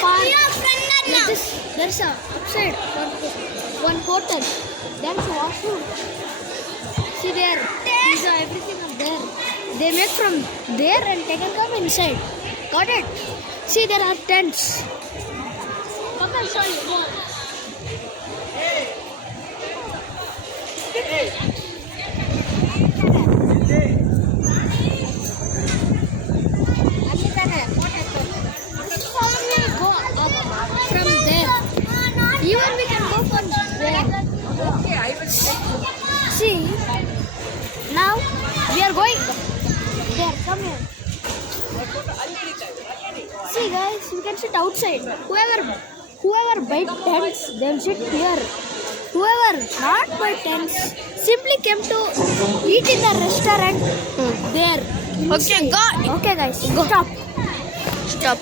park. There's a upside one hotel. There's washroom. See there. These are everything up there. They make from there and take and come inside. Got it? See there are tents. Come and show you more. Go up from there. Even we can go from there. Okay, I will take you. See, now we are going there. Come here. See, guys, we can sit outside. Whoever buy tents, they'll sit here. Whoever not buy tents simply came to eat in the restaurant there. Okay, go. Okay, guys, go. Stop. Stop.